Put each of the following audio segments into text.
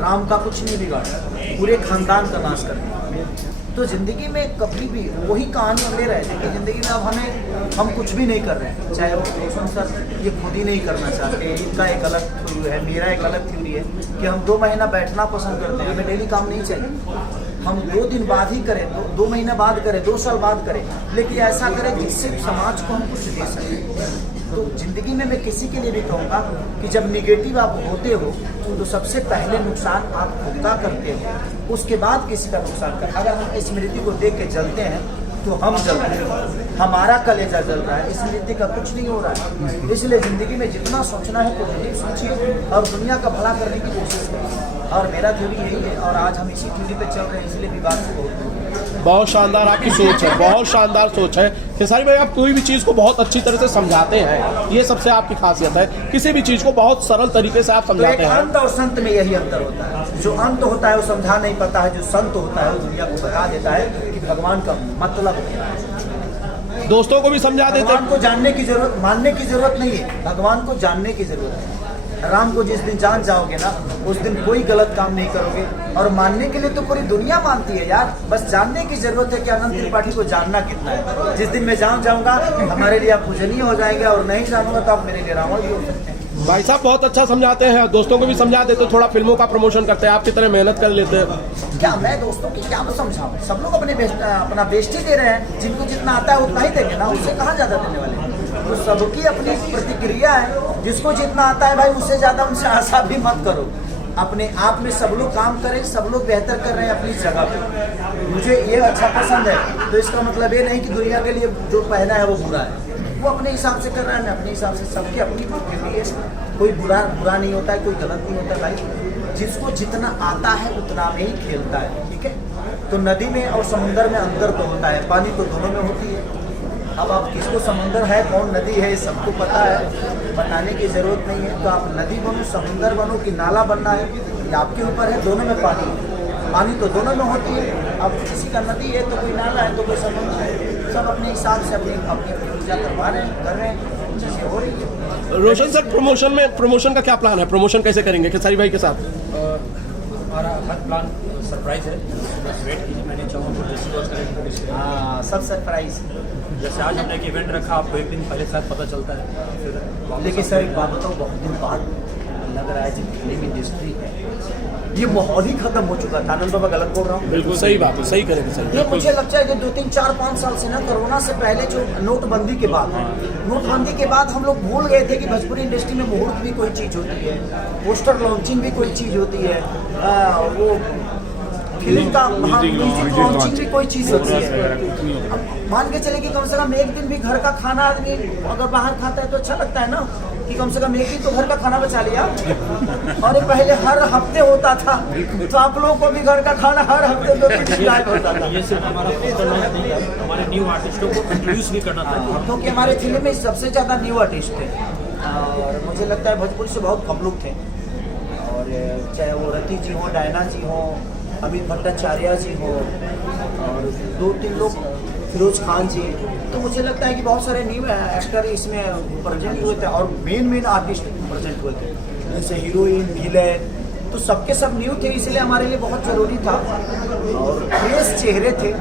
राम का कुछ नहीं बिगाड़ा, पूरे खानदान का नाश कर दिया। तो ज़िंदगी में कभी भी वही कहानी हम ले रहे थे कि ज़िंदगी में अब हम कुछ भी नहीं कर रहे हैं, चाहे वो रोशन सर ये खुद ही नहीं करना चाहते, इनका एक अलग थ्योरी है, मेरा एक अलग थ्योरी है कि हम 2 महीना बैठना पसंद करते हैं, हमें डेली काम नहीं चाहिए। हम 2 दिन बाद ही करें, 2 महीना बाद करें, 2 साल बाद करें, लेकिन ऐसा करें जिससे समाज को हम कुछ दे सकें। तो ज़िंदगी में मैं किसी के लिए भी कहूँगा कि जब निगेटिव आप होते हो तो सबसे पहले नुकसान आप खुद का करते हो, उसके बाद किसी का नुकसान कर। अगर हम स्मृति को देख के जलते हैं तो हम जल रहे हैं, हमारा कलेजा जल रहा है, स्मृति का कुछ नहीं हो रहा है। इसलिए ज़िंदगी में जितना सोचना है पॉजिटिव सोचिए और दुनिया का भला करने की कोशिश करिए। और मेरा थ्योरी यही है और आज हम इसी थ्योरी पे चल रहे हैं, इसलिए विवाद से बहुत शानदार आपकी सोच है, बहुत शानदार सोच है खेसारी भाई। आप कोई भी चीज़ को बहुत अच्छी तरह से समझाते हैं, ये सबसे आपकी खासियत है। किसी भी चीज़ को बहुत सरल तरीके से आप समझाते हैं। अंत और संत में यही अंतर होता है, जो अंत होता है वो समझा नहीं पाता है, जो संत होता है वो दुनिया को बता देता है कि भगवान का मतलब क्या है। दोस्तों को भी समझा देते हैं। भगवान को जानने की जरूरत, मानने की जरूरत नहीं है, भगवान को जानने की जरूरत है। राम को जिस दिन जान जाओगे ना, उस दिन कोई गलत काम नहीं करोगे। और मानने के लिए तो पूरी दुनिया मानती है यार, बस जानने की जरूरत है कि अनंत त्रिपाठी को जानना कितना है। जिस दिन मैं जान जाऊंगा हमारे लिए आप पूजनीय हो जाएंगे, और नहीं जानूंगा तो आप मेरे लिए रावण भी हो सकते हैं। भाई साहब बहुत अच्छा समझाते हैं, दोस्तों को भी समझा देते, थोड़ा फिल्मों का प्रमोशन करते हैं, आपकी तरह मेहनत कर लेते हैं। क्या मैं दोस्तों की क्या समझाऊं, सब लोग अपना बेस्ट ही दे रहे हैं, जिनको जितना आता है उतना ही देंगे ना, उससे कहाँ ज्यादा देने वाले। तो सबकी अपनी प्रतिक्रिया है, जिसको जितना आता है भाई उससे ज्यादा उनसे आशा भी मत करो। अपने आप में सब लोग काम करें, सब लोग बेहतर कर रहे हैं अपनी जगह पे। मुझे ये अच्छा पसंद है तो इसका मतलब ये नहीं कि दुनिया के लिए जो पहना है वो बुरा है, वो अपने हिसाब से कर रहा है, मैं अपने हिसाब से। सबकी अपनी प्रतिक्रिया है, कोई बुरा नहीं होता है, कोई गलत नहीं होता है भाई। जिसको जितना आता है उतना में ही खेलता है, ठीक है। तो नदी में और समुंदर में अंतर तो होता है, पानी तो दोनों में होती है। अब आप किसको समुंदर है कौन नदी है सबको पता है, बताने की जरूरत नहीं है। तो आप नदी बनो, समुंदर बनो कि नाला बनना है ये आपके ऊपर है। दोनों में पानी तो दोनों में होती है। अब किसी का नदी है तो कोई नाला है तो कोई समुद्र है, सब अपने हिसाब से अपनी पूजा करवा रहे हैं, कर रहे हैं, चीज़ें हो रही है। रोशन सर प्रमोशन का क्या प्लान है, प्रमोशन कैसे करेंगे खेसारी भाई के साथ? हमारा हर प्लान सरप्राइज है, वेट कीजिए। मैंने चाहूँगा हाँ, सब सरप्राइज। जैसे आज हमने एक इवेंट रखा, आपको एक दिन पहले शायद पता चलता है। फिर लेकिन सर एक बात बताओ, बहुत दिन बाद लग रहा है जो फिल्म इंडस्ट्री है ये माहौल ही खत्म हो चुका था। आनंद बाबा गलत बोल रहा हूँ? बिल्कुल सही बात है, सही करेंगे सर। ये मुझे लगता है कि 2, 3, 4, 5 साल से ना, कोरोना से पहले जो नोटबंदी के बाद हम लोग भूल गए थे कि भोजपुरी इंडस्ट्री में मुहूर्त भी कोई चीज़ होती है, पोस्टर लॉन्चिंग भी कोई चीज़ होती है, वो फिल्म का म्यूजिक लॉन्चिंग भी कोई चीज़ होती है। मान के चले कि कम से कम एक दिन भी घर का खाना आदमी अगर बाहर खाता है तो अच्छा लगता है ना, कि कम से कम एक दिन तो घर का खाना बचा लिया। और ये पहले हर हफ्ते होता था, तो आप लोगों को भी घर का खाना हर हफ्ते 2-3 दिन लायक होता था। ये सिर्फ हमारा नहीं है, हमारे न्यू आर्टिस्टों को इंट्रोड्यूस भी करना था, क्योंकि हमारे फिल्म में सबसे ज़्यादा न्यू आर्टिस्ट थे और मुझे लगता है भोजपुरी से बहुत कम लोग थे। और चाहे वो रति जी हो, डायना जी हो, अमित भट्टाचार्य जी हो, और 2-3 लोग, फिरोज खान जी। तो मुझे लगता है कि बहुत सारे न्यू एक्टर इसमें प्रेजेंट हुए थे और मेन आर्टिस्ट प्रेजेंट हुए थे, जैसे हीरोइन, विलेन, तो सबके सब न्यू थे, इसलिए हमारे लिए बहुत ज़रूरी था। और फ्रेश चेहरे थे।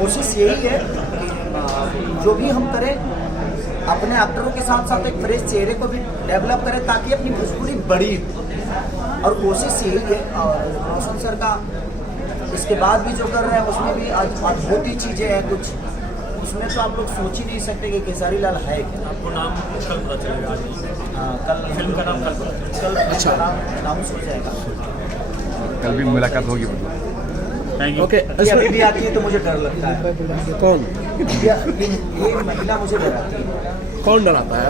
कोशिश यही है कि जो भी हम करें अपने एक्टरों के साथ साथ एक फ्रेश चेहरे को भी डेवलप करें ताकि अपनी भोजपुरी बड़ी। और कोशिश यही है। और रोशन सर का इसके बाद भी जो कर रहे हैं उसमें भी अद्भुत ही चीज़ें हैं कुछ, उसमें तो आप लोग सोच ही नहीं सकते कि खेसारी लाल है क्या। आपको नाम कल पता चलेगा आज। हाँ, कल फिल्म का नाम कल अच्छा नाम हो जाएगा, कल भी मुलाकात होगी। Thank you. ओके अभी भी आती है तो मुझे डर लगता है। कौन ये महिला मुझे डराती है। कौन डराता है?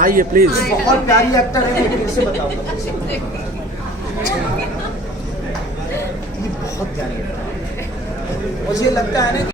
आइए प्लीज। बहुत प्यारी एक्टर है, मैं फिर से बताऊंगा। ये बहुत प्यारी एक्टर है, मुझे लगता है ना।